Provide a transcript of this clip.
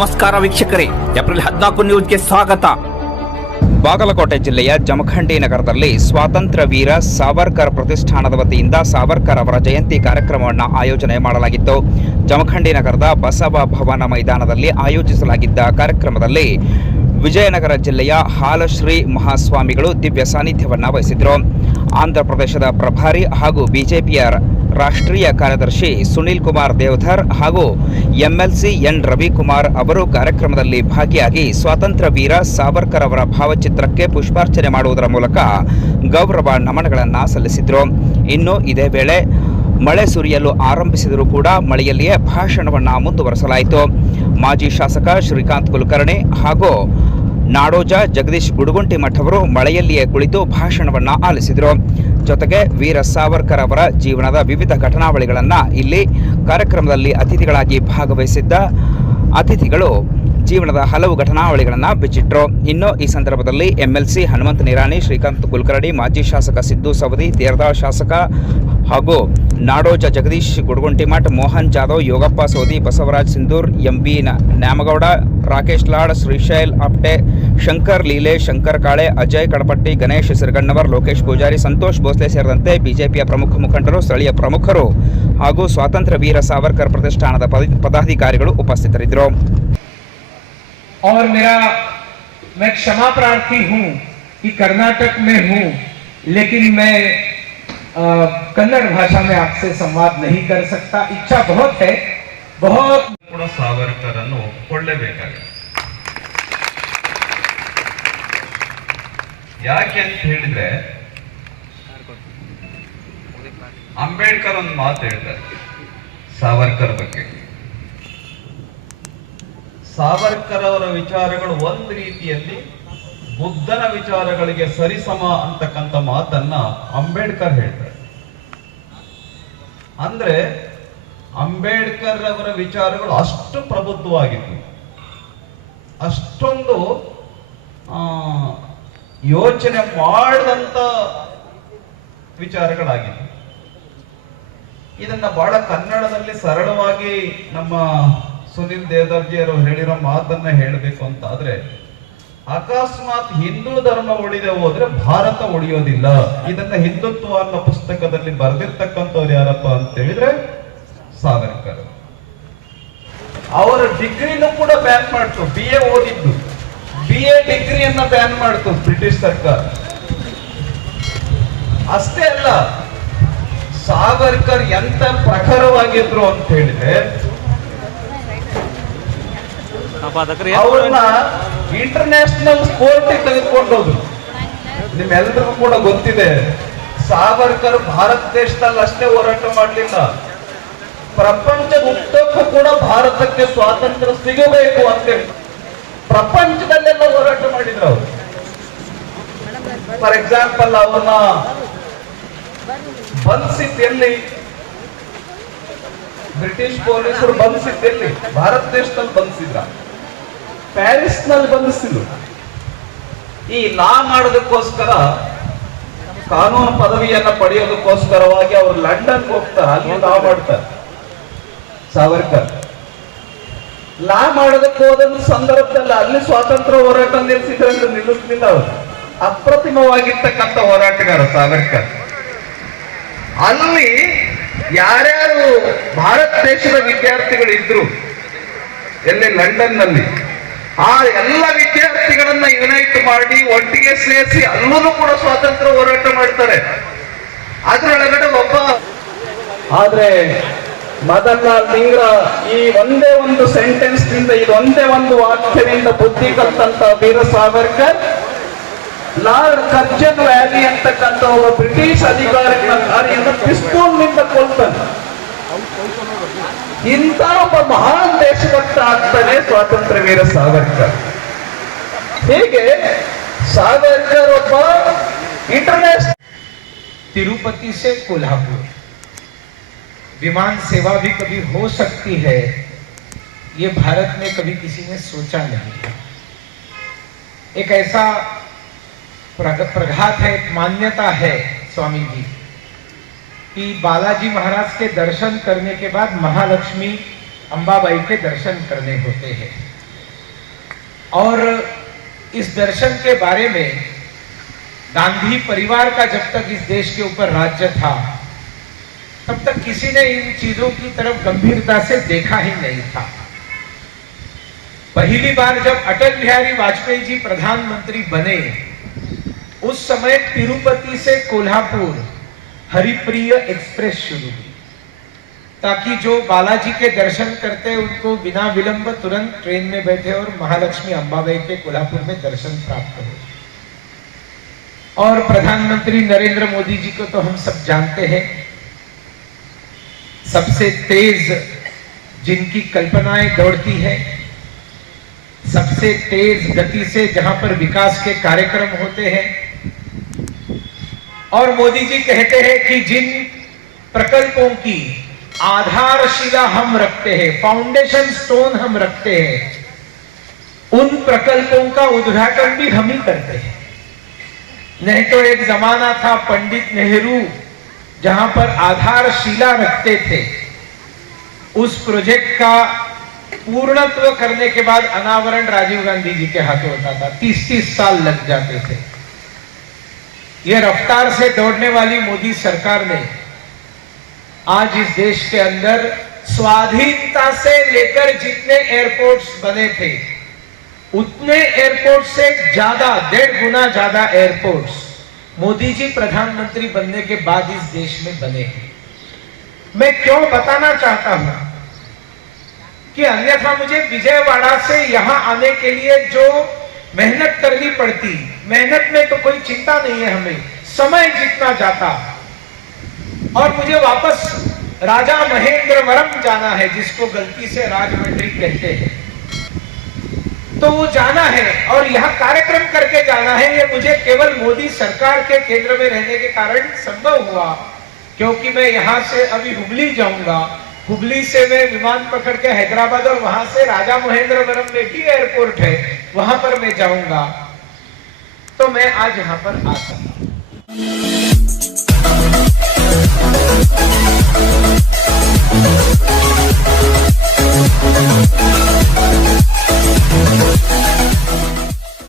ನಮಸ್ಕಾರ ವೀಕ್ಷಕರೇ, ಏಪ್ರಿಲ್ 14 ನ್ಯೂಸ್ಗೆ ಸ್ವಾಗತ. ಬಾಗಲಕೋಟೆ ಜಿಲ್ಲೆಯ ಜಮಖಂಡಿ ನಗರದಲ್ಲಿ ಸ್ವಾತಂತ್ರ್ಯ ವೀರ ಸಾವರ್ಕರ್ ಪ್ರತಿಷ್ಠಾನದ ವತಿಯಿಂದ ಸಾವರ್ಕರ್ ಅವರ ಜಯಂತಿ ಕಾರ್ಯಕ್ರಮವನ್ನು ಆಯೋಜನೆ ಮಾಡಲಾಗಿತ್ತು. ಜಮಖಂಡಿ ನಗರದ ಬಸವ ಭವನ ಮೈದಾನದಲ್ಲಿ ಆಯೋಜಿಸಲಾಗಿದ್ದ ಕಾರ್ಯಕ್ರಮದಲ್ಲಿ ವಿಜಯನಗರ ಜಿಲ್ಲೆಯ ಹಾಲಶ್ರೀ ಮಹಾಸ್ವಾಮಿಗಳು ದಿವ್ಯ ಸಾನ್ನಿಧ್ಯವನ್ನು ವಹಿಸಿದರು. ಆಂಧ್ರಪ್ರದೇಶದ ಪ್ರಭಾರಿ ಹಾಗೂ ಬಿಜೆಪಿಯ ರಾಷ್ಟ್ರೀಯ ಕಾರ್ಯದರ್ಶಿ ಸುನೀಲ್ ಕುಮಾರ್ ದೇವಧರ್ ಹಾಗೂ ಎಂಎಲ್ಸಿ ಎನ್ ರವಿಕುಮಾರ್ ಅವರು ಕಾರ್ಯಕ್ರಮದಲ್ಲಿ ಭಾಗಿಯಾಗಿ ಸ್ವಾತಂತ್ರ್ಯ ವೀರ ಸಾವರ್ಕರ್ ಅವರ ಭಾವಚಿತ್ರಕ್ಕೆ ಪುಷ್ಪಾರ್ಚನೆ ಮಾಡುವುದರ ಮೂಲಕ ಗೌರವ ನಮನಗಳನ್ನು ಸಲ್ಲಿಸಿದರು. ಇನ್ನು ಇದೇ ವೇಳೆ ಮಳೆ ಸುರಿಯಲು ಆರಂಭಿಸಿದರೂ ಕೂಡ ಮಳೆಯಲ್ಲಿಯೇ ಭಾಷಣವನ್ನು ಮುಂದುವರೆಸಲಾಯಿತು. ಮಾಜಿ ಶಾಸಕ ಶ್ರೀಕಾಂತ್ ಕುಲಕರ್ಣಿ ಹಾಗೂ ನಾಡೋಜ ಜಗದೀಶ್ ಗುಡುಗುಂಟಿಮಠ್ ಅವರು ಮಳೆಯಲ್ಲಿಯೇ ಕುಳಿತು ಭಾಷಣವನ್ನು ಆಲಿಸಿದರು. ಜೊತೆಗೆ ವೀರ ಸಾವರ್ಕರ್ ಅವರ ಜೀವನದ ವಿವಿಧ ಘಟನಾವಳಿಗಳನ್ನು ಇಲ್ಲಿ ಕಾರ್ಯಕ್ರಮದಲ್ಲಿ ಅತಿಥಿಗಳಾಗಿ ಭಾಗವಹಿಸಿದ್ದ ಅತಿಥಿಗಳು ಜೀವನದ ಹಲವು ಘಟನಾವಳಿಗಳನ್ನು ಬಿಚ್ಚಿಟ್ರು. ಇನ್ನು ಈ ಸಂದರ್ಭದಲ್ಲಿ ಎಂಎಲ್ಸಿ ಹನುಮಂತ ನಿರಾಣಿ, ಶ್ರೀಕಾಂತ್ ಕುಲಕರ್ಣಿ, ಮಾಜಿ ಶಾಸಕ ಸಿದ್ದು ಸವದಿ, ತೇರದಾಳ್ ಶಾಸಕ ಹಾಗೂ ನಾಡೋಜ ಜಗದೀಶ್ ಗುಡುಗುಂಟಿಮಠ್, ಮೋಹನ್ ಜಾಧವ್, ಯೋಗಪ್ಪ ಸೋದಿ, ಬಸವರಾಜ್ ಸಿಂಧೂರ್, ಎಂಬಿ ನ್ಯಾಮಗೌಡ, ರಾಕೇಶ್ ಲಾಡ್, ಶ್ರೀಶೈಲ್ ಆಪ್ಟೆ, ಶಂಕರ್ ಲೀಲೆ, ಶಂಕರ್ ಕಾಳೆ, ಅಜಯ್ ಕಡಪಟ್ಟಿ, ಗಣೇಶ್ ಸಿರಗಣ್ಣವರ್, ಲೋಕೇಶ್ ಪೂಜಾರಿ, ಸಂತೋಷ್ ಭೋಸ್ಲೆ ಸೇರಿದಂತೆ ಬಿಜೆಪಿಯ ಪ್ರಮುಖ ಮುಖಂಡರು, ಸ್ಥಳೀಯ ಪ್ರಮುಖರು ಹಾಗೂ ಸ್ವಾತಂತ್ರ್ಯ ವೀರ ಸಾವರ್ಕರ್ ಪ್ರತಿಷ್ಠಾನದ ಪದಾಧಿಕಾರಿಗಳು ಉಪಸ್ಥಿತರಿದ್ದರು. और मैं क्षमा प्रार्थी हूं कि कर्नाटक में हूं, लेकिन मैं कन्नड़ भाषा में आपसे संवाद नहीं कर सकता. इच्छा बहुत है, बहुत सावरकर ಒಪ್ಪಿಕೊಳ್ಳಲೇಬೇಕಾಗಿದೆ. ಯಾಕೆ ಅಂತ ಹೇಳಿದ್ರೆ ಅಂಬೇಡ್ಕರ್ ಒಂದು ಮಾತು ಹೇಳ್ತಾರೆ ಸಾವರ್ಕರ್ ಬಗ್ಗೆ. ಸಾವರ್ಕರ್ ಅವರ ವಿಚಾರಗಳು ಒಂದು ರೀತಿಯಲ್ಲಿ ಬುದ್ಧನ ವಿಚಾರಗಳಿಗೆ ಸರಿಸಮ ಅಂತಕ್ಕಂಥ ಮಾತನ್ನ ಅಂಬೇಡ್ಕರ್ ಹೇಳ್ತಾರೆ. ಅಂದ್ರೆ ಅಂಬೇಡ್ಕರ್ ಅವರ ವಿಚಾರಗಳು ಅಷ್ಟು ಪ್ರಬುದ್ಧವಾಗಿತ್ತು, ಅಷ್ಟೊಂದು ಯೋಚನೆ ಮಾಡಿದಂತ ವಿಚಾರಗಳಾಗಿತ್ತು. ಇದನ್ನ ಬಹಳ ಕನ್ನಡದಲ್ಲಿ ಸರಳವಾಗಿ ನಮ್ಮ ಸುನಿಲ್ ದೇವಧರ್ಜಿಯವರು ಹೇಳಿರೋ ಮಾತನ್ನ ಹೇಳಬೇಕು ಅಂತ ಆದ್ರೆ, ಅಕಸ್ಮಾತ್ ಹಿಂದೂ ಧರ್ಮ ಉಳಿದೆ ಹೋದ್ರೆ ಭಾರತ ಉಳಿಯೋದಿಲ್ಲ. ಇದನ್ನ ಹಿಂದುತ್ವ ಅನ್ನೋ ಪುಸ್ತಕದಲ್ಲಿ ಬರೆದಿರ್ತಕ್ಕಂಥವ್ರು ಯಾರಪ್ಪ ಅಂತ ಹೇಳಿದ್ರೆ ಸಾವರ್ಕರ್. ಅವರ ಡಿಗ್ರಿನೂ ಕೂಡ ಬ್ಯಾನ್ ಮಾಡ್ತು. BA ಓದಿದ್ದು, BA ಡಿಗ್ರಿಯನ್ನ ಬ್ಯಾನ್ ಮಾಡ್ತು ಬ್ರಿಟಿಷ್ ಸರ್ಕಾರ. ಅಷ್ಟೇ ಅಲ್ಲ, ಸಾವರ್ಕರ್ ಎಂತ ಪ್ರಖರವಾಗಿದ್ರು ಅಂತ ಹೇಳಿದ್ರೆ ಅವ್ರನ್ನ ಇಂಟರ್ನ್ಯಾಷನಲ್ ಕೋರ್ಟ್ ತೆಗೆದುಕೊಂಡು ಹೋದ್ರು. ನಿಮ್ಮೆಲ್ಲರಿಗೂ ಕೂಡ ಗೊತ್ತಿದೆ, ಸಾವರ್ಕರ್ ಭಾರತ ದೇಶದಲ್ಲಿ ಅಷ್ಟೇ ಹೋರಾಟ ಮಾಡಲಿಲ್ಲ, ಪ್ರಪಂಚದ ಉದ್ದಕ್ಕೂ ಕೂಡ ಭಾರತಕ್ಕೆ ಸ್ವಾತಂತ್ರ್ಯ ಸಿಗಬೇಕು ಅಂತೇಳಿ ಪ್ರಪಂಚದಲ್ಲೆಲ್ಲ ಹೋರಾಟ ಮಾಡಿದ್ರು ಅವರು. ಫಾರ್ ಎಕ್ಸಾಂಪಲ್, ಅವ್ರನ್ನ ಬಂಧಿಸಿದ್ದೆಲ್ಲಿ, ಬ್ರಿಟಿಷ್ ಪೊಲೀಸರು ಬಂಧಿಸಿದ್ದೆಲ್ಲಿ? ಭಾರತ ದೇಶದಲ್ಲಿ ಬಂಧಿಸಿದ್ರ, ಪ್ಯಾರಿಸ್ ನಲ್ಲಿ ಬಂಧಿಸಿದ್ರು. ಈ ಲಾ ಮಾಡೋದಕ್ಕೋಸ್ಕರ, ಕಾನೂನು ಪದವಿಯನ್ನ ಪಡೆಯೋದಕ್ಕೋಸ್ಕರವಾಗಿ ಅವರು ಲಂಡನ್ ಹೋಗ್ತಾರೆ, ಅಲ್ಲಿ ಲಾ ಮಾಡ್ತಾರೆ. ಸಾವರ್ಕರ್ ಲಾ ಮಾಡೋದಕ್ಕೆ ಹೋದ ಸಂದರ್ಭದಲ್ಲಿ ಅಲ್ಲಿ ಸ್ವಾತಂತ್ರ್ಯ ಹೋರಾಟ ನಿಲ್ಲಿಸಿದ್ರೆ ನಿಲ್ಲಿಸಲಿಲ್ಲ. ಅವರು ಅಪ್ರತಿಮವಾಗಿರ್ತಕ್ಕಂಥ ಹೋರಾಟಗಾರ ಸಾವರ್ಕರ್. ಅಲ್ಲಿ ಯಾರ್ಯಾರು ಭಾರತ ದೇಶದ ವಿದ್ಯಾರ್ಥಿಗಳು ಇದ್ರು ಎಲ್ಲಿ ಲಂಡನ್ ನಲ್ಲಿ, ಆ ಎಲ್ಲ ವಿದ್ಯಾರ್ಥಿಗಳನ್ನ ಯುನೈಟ್ ಮಾಡಿ ಒಟ್ಟಿಗೆ ಸೇರಿಸಿ ಅಲ್ಲೂ ಕೂಡ ಸ್ವಾತಂತ್ರ್ಯ ಹೋರಾಟ ಮಾಡ್ತಾರೆ. ಅದರೊಳಗಡೆ ಒಬ್ಬ ಆದ್ರೆ ಮದನ್ಲಾಲ್ ಧಿಂಗ್ರಾ ಈ ಒಂದೇ ಒಂದು ಸೆಂಟೆನ್ಸ್ ನಿಂದ, ಇದೊಂದೇ ಒಂದು ವಾಕ್ಯದಿಂದ ಬುದ್ಧಿ ಕಲ್ತಂತ Veer Savarkar lord Curzon valley ಅಂತಕ್ಕಂಥ ಒಬ್ಬ ಬ್ರಿಟಿಷ್ ಅಧಿಕಾರಿಗಳ ಕಾರ್ಯವನ್ನು ಪಿಸ್ತೂಲ್ ನಿಂದ ಕೊಲ್ತಾನೆ. ಇಂಥ ಒಬ್ಬ ಮಹಾನ್ ದೇಶಭಕ್ತ ಆಗ್ತಾನೆ ಸ್ವಾತಂತ್ರ್ಯ ವೀರ ಸಾವರ್ಕರ್. ಹೀಗೆ ಸಾವರ್ಕರ್ ಒಬ್ಬ ಇಂಟರ್ನ್ಯಾಷನಲ್. तिरुपति से कोल्हापुर विमान सेवा भी कभी हो सकती है, ये भारत में कभी किसी ने सोचा नहीं. एक ऐसा प्रघात है, एक मान्यता है स्वामी जी कि बालाजी महाराज के दर्शन करने के बाद महालक्ष्मी अंबाबाई के दर्शन करने होते हैं. और इस दर्शन के बारे में गांधी परिवार का जब तक इस देश के ऊपर राज्य था तब तक किसी ने इन चीजों की तरफ गंभीरता से देखा ही नहीं था। पहली बार जब अटल बिहारी वाजपेयी जी प्रधानमंत्री बने उस समय तिरुपति से कोल्हापुर हरिप्रिय एक्सप्रेस शुरू हुई ताकि जो बालाजी के दर्शन करते उनको बिना विलंब तुरंत ट्रेन में बैठे और महालक्ष्मी अंबाबाई के कोल्हापुर में दर्शन प्राप्त हो। और प्रधानमंत्री नरेंद्र मोदी जी को तो हम सब जानते हैं, सबसे तेज जिनकी कल्पनाएं दौड़ती है, सबसे तेज गति से जहां पर विकास के कार्यक्रम होते हैं। और मोदी जी कहते हैं कि जिन प्रकल्पों की आधारशिला हम रखते हैं, फाउंडेशन स्टोन हम रखते हैं, उन प्रकल्पों का उद्घाटन भी हम ही करते हैं। नहीं तो एक जमाना था पंडित नेहरू जहां पर आधारशिला रखते थे, उस प्रोजेक्ट का पूर्णत्व करने के बाद अनावरण राजीव गांधी जी के हाथों होता था, 30-30 साल लग जाते थे। यह रफ्तार से दौड़ने वाली मोदी सरकार ने आज इस देश के अंदर स्वाधीनता से लेकर जितने एयरपोर्ट्स बने थे उतने एयरपोर्ट से ज्यादा, 1.5 गुना ज्यादा एयरपोर्ट्स मोदी जी प्रधानमंत्री बनने के बाद इस देश में बने हैं। मैं क्यों बताना चाहता हूं कि अन्यथा मुझे विजयवाड़ा से यहां आने के लिए जो मेहनत करनी पड़ती, मेहनत में तो कोई चिंता नहीं है, हमें समय जितना जाता, और मुझे वापस राजा महेंद्रवरम जाना है जिसको गलती से राजमंड्री कहते हैं, तो वो जाना है और यहाँ कार्यक्रम करके जाना है। ये मुझे केवल मोदी सरकार के केंद्र में रहने के कारण संभव हुआ, क्योंकि मैं यहाँ से अभी हुबली जाऊंगा, हुबली से मैं विमान पकड़ के हैदराबाद और वहां से राजा महेंद्रवरम में भी एयरपोर्ट है, वहां पर मैं जाऊंगा। तो मैं आज यहाँ पर आ सकता हूं।